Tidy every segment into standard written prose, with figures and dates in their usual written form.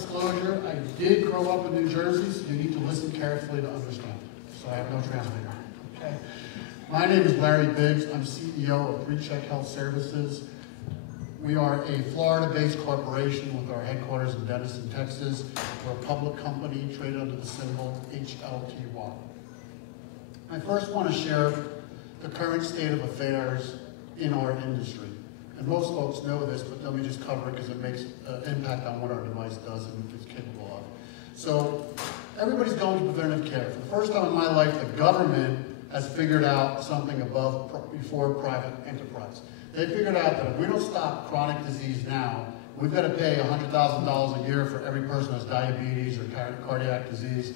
disclosure, I did grow up in New Jersey, so you need to listen carefully to understand. So I have no translator. Okay. My name is Larry Biggs. I'm CEO of PreCheck Health Services. We are a Florida-based corporation with our headquarters in Denison, Texas. We're a public company traded under the symbol HLTY. I first want to share the current state of affairs in our industry. And most folks know this, but let me just cover it because it makes an impact on what our device does and is capable of. So everybody's going to preventive care. For the first time in my life, the government has figured out something before private enterprise. They figured out that if we don't stop chronic disease now, we've got to pay $100,000 a year for every person who has diabetes or cardiac disease.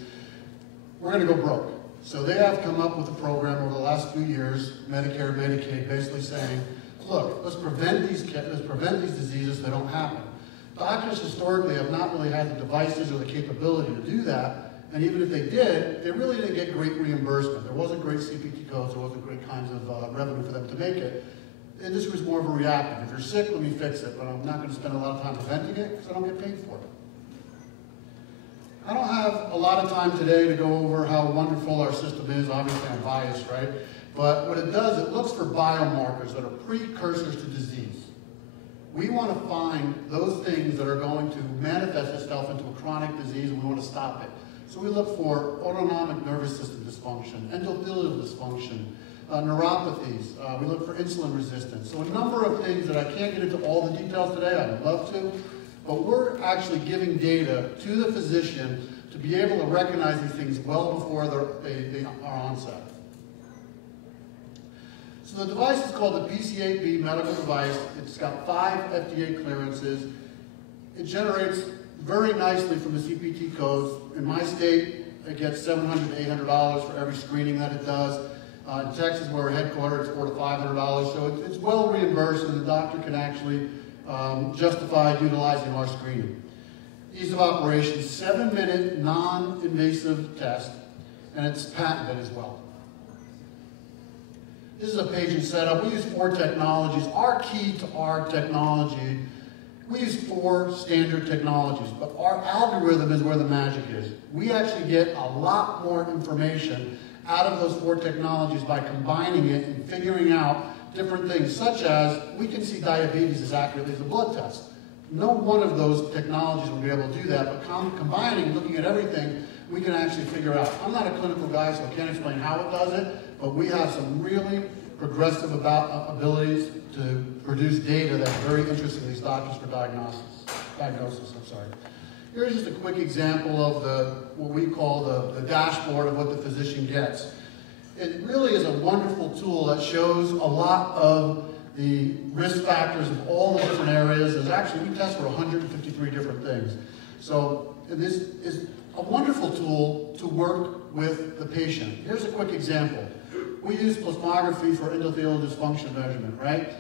We're going to go broke. So they have come up with a program over the last few years, Medicare, Medicaid, basically saying, look, let's prevent these diseases so they don't happen. Doctors historically have not really had the devices or the capability to do that, and even if they did, they really didn't get great reimbursement. There wasn't great CPT codes, there wasn't great kinds of revenue for them to make it. The industry was more of a reactive. If you're sick, let me fix it, but I'm not going to spend a lot of time preventing it because I don't get paid for it. I don't have a lot of time today to go over how wonderful our system is. Obviously, I'm biased, right? But what it does, it looks for biomarkers that are precursors to disease. We want to find those things that are going to manifest itself into a chronic disease, and we want to stop it. So we look for autonomic nervous system dysfunction, endothelial dysfunction, neuropathies. We look for insulin resistance. So a number of things that I can't get into all the details today. I'd love to. But we're actually giving data to the physician to be able to recognize these things well before they are onset. So the device is called the PCAB medical device. It's got 5 FDA clearances. It generates very nicely from the CPT codes. In my state, it gets $700 to $800 for every screening that it does. In Texas, where we're headquartered, it's $400 to $500. So it's well reimbursed, and the doctor can actually justify utilizing our screening. Ease of operation, 7-minute non-invasive test, and it's patented as well. This is a patient setup. We use 4 technologies. Our key to our technology, we use 4 standard technologies, but our algorithm is where the magic is. We actually get a lot more information out of those 4 technologies by combining it and figuring out different things, such as we can see diabetes as accurately as a blood test. No one of those technologies will be able to do that, but combining, looking at everything, we can actually figure out. I'm not a clinical guy, so I can't explain how it does it, but we have some really progressive abilities to produce data that's very interesting to these doctors for diagnosis. Here's just a quick example of what we call the dashboard of what the physician gets. It really is a wonderful tool that shows a lot of the risk factors of all the different areas. There's actually, we test for 153 different things. So this is a wonderful tool to work with the patient. Here's a quick example. We use plasmography for endothelial dysfunction measurement, right?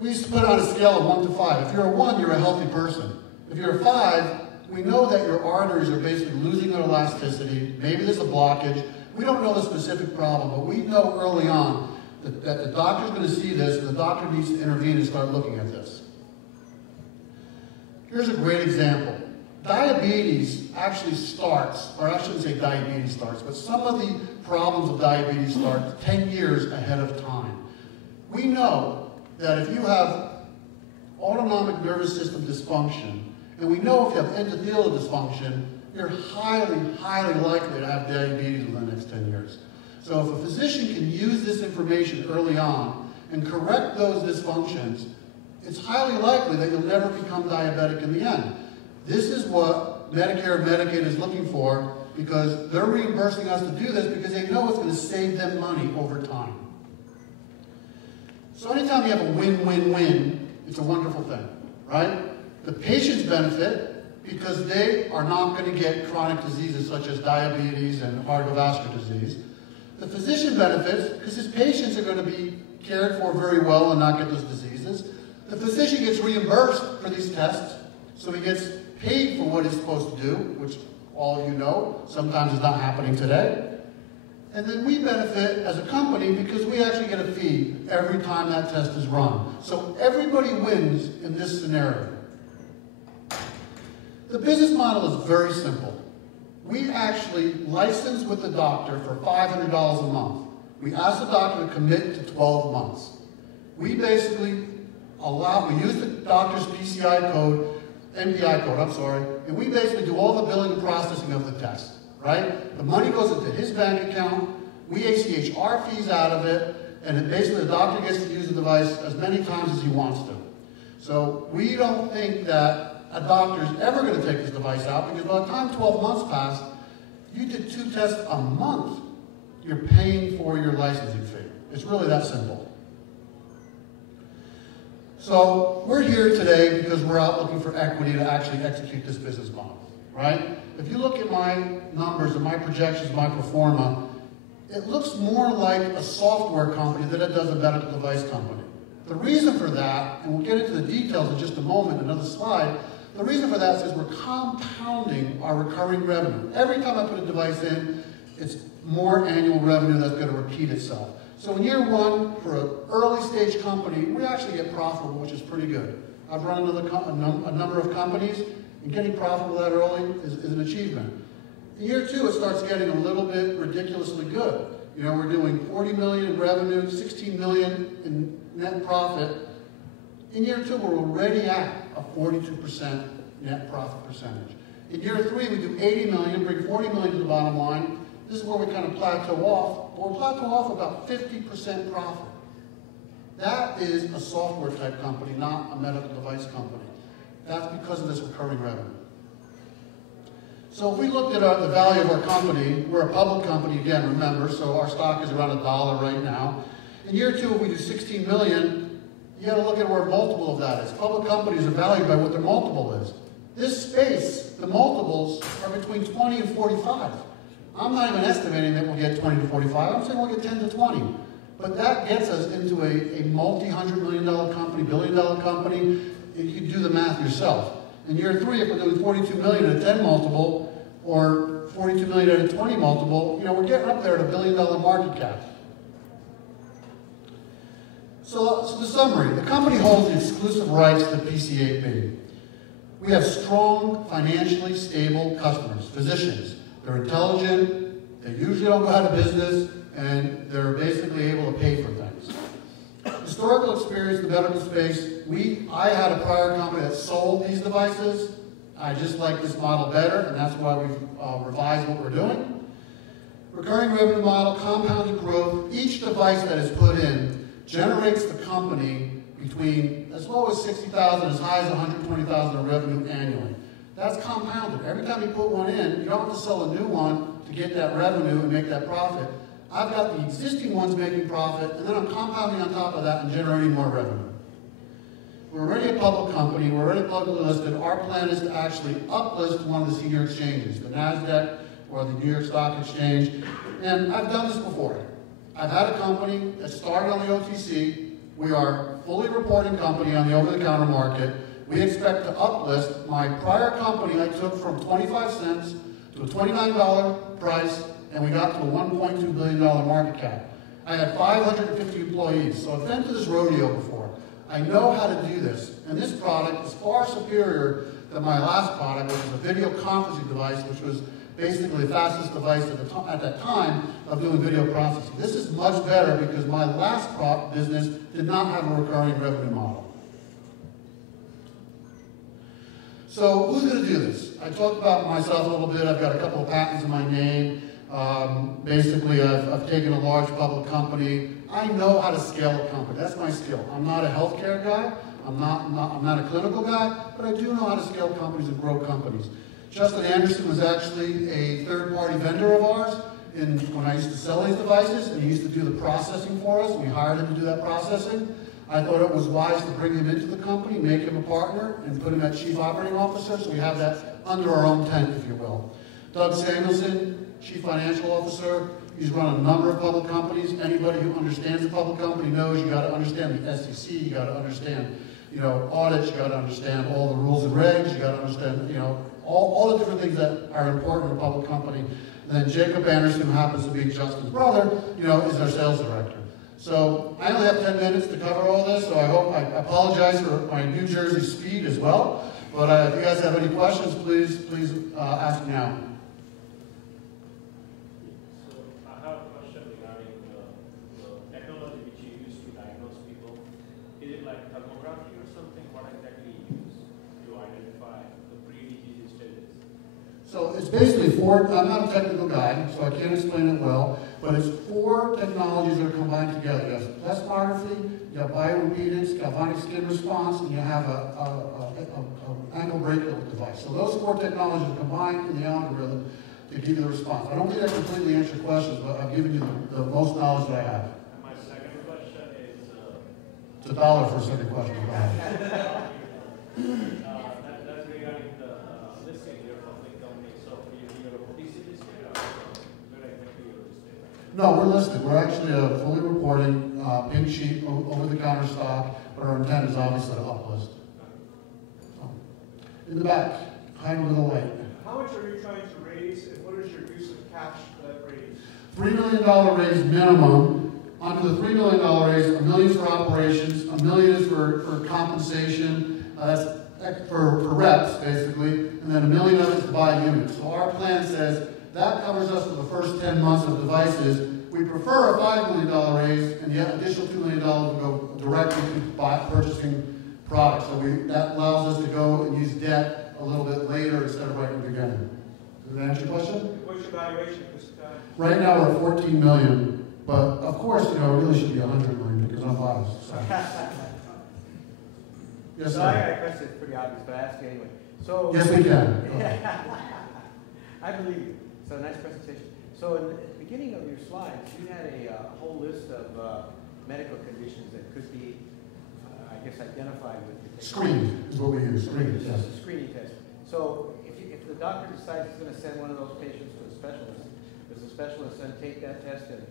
We used to put on a scale of 1 to 5. If you're a 1, you're a healthy person. If you're a 5, we know that your arteries are basically losing their elasticity. Maybe there's a blockage. We don't know the specific problem, but we know early on that the doctor's going to see this, and the doctor needs to intervene and start looking at this. Here's a great example. Diabetes actually starts, or I shouldn't say diabetes starts, but some of the problems of diabetes start 10 years ahead of time. We know that if you have autonomic nervous system dysfunction, and we know if you have endothelial dysfunction, you're highly, highly likely to have diabetes within the next 10 years. So if a physician can use this information early on and correct those dysfunctions, it's highly likely that you'll never become diabetic in the end. This is what Medicare and Medicaid is looking for, because they're reimbursing us to do this because they know it's going to save them money over time. So anytime you have a win-win-win, it's a wonderful thing, right? The patients benefit because they are not going to get chronic diseases such as diabetes and cardiovascular disease. The physician benefits because his patients are going to be cared for very well and not get those diseases. The physician gets reimbursed for these tests, so he gets paid for what he's supposed to do, which all of you know sometimes is not happening today. And then we benefit as a company because we actually get a fee every time that test is run. So everybody wins in this scenario. The business model is very simple. We actually license with the doctor for $500 a month. We ask the doctor to commit to 12 months. We basically we use the doctor's NPI code, and we basically do all the billing and processing of the test, right? The money goes into his bank account, we ACH our fees out of it, and then basically the doctor gets to use the device as many times as he wants to. So we don't think that a doctor is ever going to take this device out, because by the time 12 months pass, you did 2 tests a month, you're paying for your licensing fee. It's really that simple. So we're here today because we're out looking for equity to actually execute this business model, right? If you look at my numbers and my projections, my pro forma, it looks more like a software company than it does a medical device company. The reason for that, and we'll get into the details in just a moment, another slide, the reason for that is we're compounding our recurring revenue. Every time I put a device in, it's more annual revenue that's going to repeat itself. So in year 1, for an early stage company, we actually get profitable, which is pretty good. I've run a number of companies, and getting profitable that early is an achievement. In year 2, it starts getting a little bit ridiculously good. You know, we're doing $40 million in revenue, $16 million in net profit. In year 2, we're already at a 42% net profit percentage. In year 3, we do $80 million, bring $40 million to the bottom line. This is where we kind of plateau off. But we plateau off about 50% profit. That is a software type company, not a medical device company. That's because of this recurring revenue. So if we looked at the value of our company, we're a public company again, remember, so our stock is around $1 right now. In year 2, if we do $16 million, you got to look at where a multiple of that is. Public companies are valued by what their multiple is. This space, the multiples are between 20 and 45. I'm not even estimating that we'll get 20 to 45. I'm saying we'll get 10 to 20. But that gets us into a multi-$100 million company, billion-dollar company. You can do the math yourself. In year 3, if we're doing $42 million at a 10 multiple, or $42 million at a 20 multiple, you know, we're getting up there at a $1 billion market cap. So the summary, the company holds the exclusive rights to PC8B. We have strong, financially stable customers, physicians. They're intelligent, they usually don't go out of business, and they're basically able to pay for things. Historical experience in the medical space, I had a prior company that sold these devices. I just like this model better, and that's why we've revised what we're doing. Recurring revenue model, compounded growth. Each device that is put in generates the company between as low as $60,000, as high as $120,000 of revenue annually. That's compounded. Every time you put one in, you don't have to sell a new one to get that revenue and make that profit. I've got the existing ones making profit, and then I'm compounding on top of that and generating more revenue. We're already a public company. We're already publicly listed. Our plan is to actually uplist one of the senior exchanges, the NASDAQ or the New York Stock Exchange. And I've done this before. I've had a company that started on the OTC. We are a fully reporting company on the over-the-counter market. We expect to uplist my prior company I took from 25 cents to a $29 price, and we got to a $1.2 billion market cap. I had 550 employees, so I've been to this rodeo before. I know how to do this, and this product is far superior than my last product, which was a video conferencing device, which was basically the fastest device at that time of doing video processing. This is much better because my last business did not have a recurring revenue model. So who's going to do this? I talked about myself a little bit. I've got a couple of patents in my name. Basically, I've taken a large public company. I know how to scale a company. That's my skill. I'm not a healthcare guy. I'm not a clinical guy, but I do know how to scale companies and grow companies. Justin Anderson was actually a third-party vendor of ours when I used to sell these devices, and he used to do the processing for us. We hired him to do that processing. I thought it was wise to bring him into the company, make him a partner, and put him at Chief Operating Officer, so we have that under our own tent, if you will. Doug Samuelson, Chief Financial Officer. He's run a number of public companies. Anybody who understands a public company knows you got to understand the SEC, you got to understand, audits, you got to understand all the rules and regs, you got to understand, all the different things that are important in a public company. And then Jacob Anderson, who happens to be Justin's brother, is our sales director. So I only have 10 minutes to cover all this, so I apologize for my New Jersey speed as well. But if you guys have any questions, please ask now. So I have a question regarding the technology which you use to diagnose people. Is it like thermography or something? What exactly you use to identify the pre-disease stages? So it's basically four, I'm not a technical guy, so I can't explain it well, but it's four technologies that are combined together. You have plasmography, you have bioimpedance, galvanic skin response, and you have an ankle brachial device. So those four technologies are combined in the algorithm to give you the response. I don't think I completely answered your questions, but I've given you the most knowledge that I have. And my second question is... It's $1 for a second question. That's regarding the listing your public company. So you're a OTC listed or where exactly you're listed? No, we're listed. We're actually a fully reporting pink sheet over-the-counter stock, but our intent is obviously to uplist. So, in the back, hide under the light. How much are you trying to raise, and what is your use of cash for that raise? $3 million raise minimum. Under the $3 million raise, $1 million for operations, $1 million is for compensation. That's for reps, basically, and then $1 million of it is to buy units. So our plan says that covers us for the first 10 months of devices. We prefer a $5 million raise, and the additional $2 million will go directly to purchasing products. So that allows us to go and use debt a little bit later instead of right in the beginning. Does that answer your question? What's your valuation at this time? Right now we're at $14 million, but of course, it really should be $100 million because I'm biased. So. Yes, So I got sir. a question that's pretty obvious, but I ask you anyway. So Yes, we can. I believe you. So nice presentation. So in the beginning of your slides, you had a whole list of medical conditions that could be, I guess, identified with the Screen is what we use. Screen, yes. It's a screening test. So if the doctor decides he's going to send one of those patients to a specialist, does the specialist then take that test and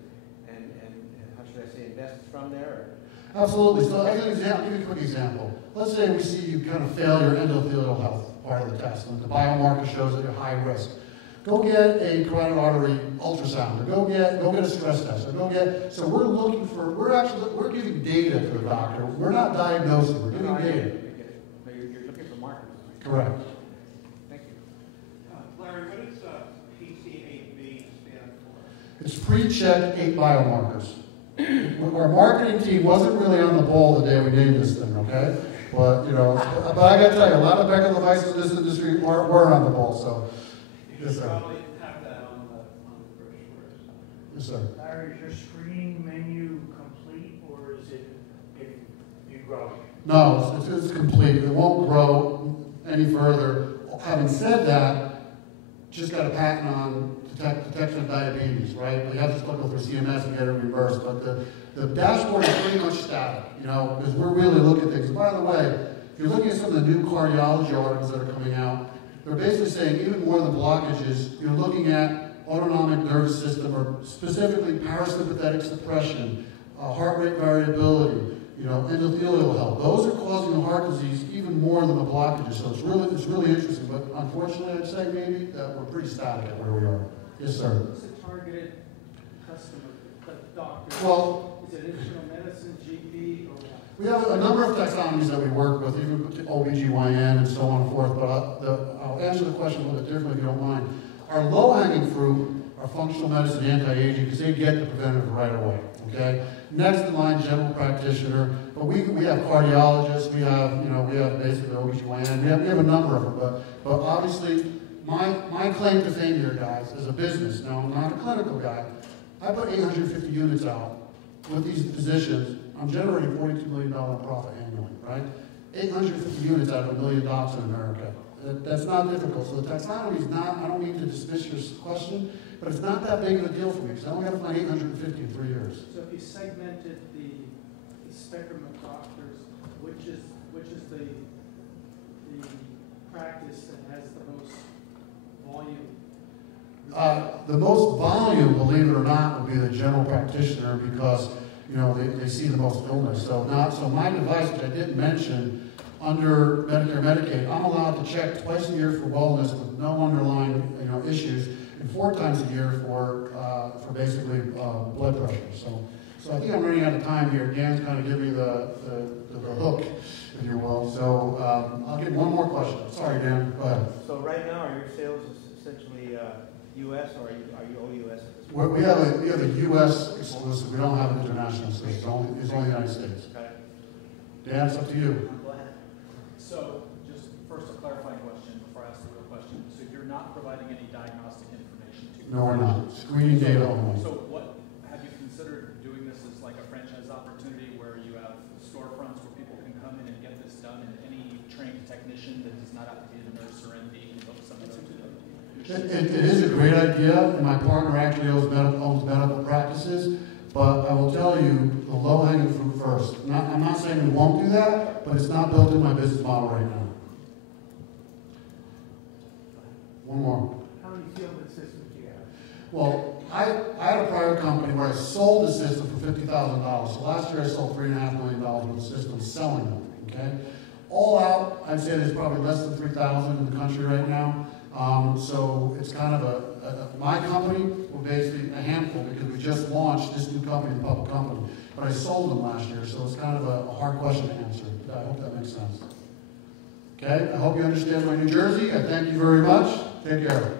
how should I say, invest from there? Absolutely. So as an example, give you a quick example. Let's say we see you kind of fail your endothelial health part of the test, and the biomarker shows that you're high risk. Go get a carotid artery ultrasound, or go get a stress test, or so we're giving data to the doctor. We're not diagnosing, we're giving data. So you're looking for markers. Correct. Thank you. Larry, what does PC8B stand for? It's PreCheck 8 biomarkers. Our marketing team wasn't really on the ball the day we named this thing, okay? But, but I got to tell you, a lot of medical devices in this industry were on the ball, so. Yes, sir. Probably have that on the brochures. Yes, sir. Larry, is your screening menu complete, or is it if you grow? No, it's complete. It won't grow any further. Having said that, just got a patent on detection of diabetes, right? You have to still go through CMS and get it reversed, but the dashboard is pretty much static, because we're really looking at things. And by the way, if you're looking at some of the new cardiology articles that are coming out, they're basically saying even more than blockages, you're looking at autonomic nervous system, or specifically parasympathetic suppression, heart rate variability, endothelial health. Those are causing the heart disease even more than the blockages. So it's really interesting. But unfortunately, I'd say maybe that we're pretty static at where we are. Yes, sir. What's the targeted customer, the doctor? Well, is it internal medicine, GP, or what? we have a number of taxonomies that we work with, even OBGYN and so on and forth. But I'll answer the question a little bit differently if you don't mind. Our low-hanging fruit are functional medicine, anti-aging, because they get the preventative right away. Okay. Next in line, general practitioner. But we have cardiologists. We have basically OBGYN. We have a number of them. But obviously, my claim to fame here, guys, as a business. Now, I'm not a clinical guy. I put 850 units out with these physicians. I'm generating $42 million profit annually, right? 850 units out of 1 million docs in America. That's not difficult. So the taxonomy is not, I don't mean to dismiss your question, but it's not that big of a deal for me because I only got to find 850 in 3 years. So if you segmented the spectrum of doctors, which is the practice that has the most volume? The most volume, believe it or not, would be the general practitioner because they see the most illness. So my device, which I didn't mention, under Medicare, Medicaid, I'm allowed to check twice a year for wellness with no underlying issues, and 4 times a year for basically blood pressure. So So I think I'm running out of time here. Dan's kind of giving me the hook, if you will. So I'll get one more question. Sorry, Dan. Go ahead. So right now, are your sales essentially U.S. or are you OUS at this point? We have a U.S. exclusive. We don't have an international sales. It's only the United States. Okay. Dan, it's up to you. Go ahead. So, just first a clarifying question before I ask the real question. So you're not providing any diagnostic information to No, we're not. Screening data only. So what, have you considered doing this as like a franchise opportunity where you have storefronts where people can come in and get this done, and any trained technician that does not have to be a nurse or MD can hook something up to them? It is a great idea, and my partner actually owns medical practices, but I will tell you the low-hanging fruit first. I'm not saying we won't do that, but it's not built in my business model right now. One more. How many field systems do you have? Well, I had a prior company where I sold the system for $50,000. So last year I sold $3.5 million worth of systems selling them, okay? All out, I'd say there's probably less than 3,000 in the country right now. So it's kind of my company, we're basically a handful because we just launched this new company, the public company. But I sold them last year, so it's kind of a hard question to answer. I hope that makes sense. Okay, I hope you understand my New Jersey. I thank you very much. Take care.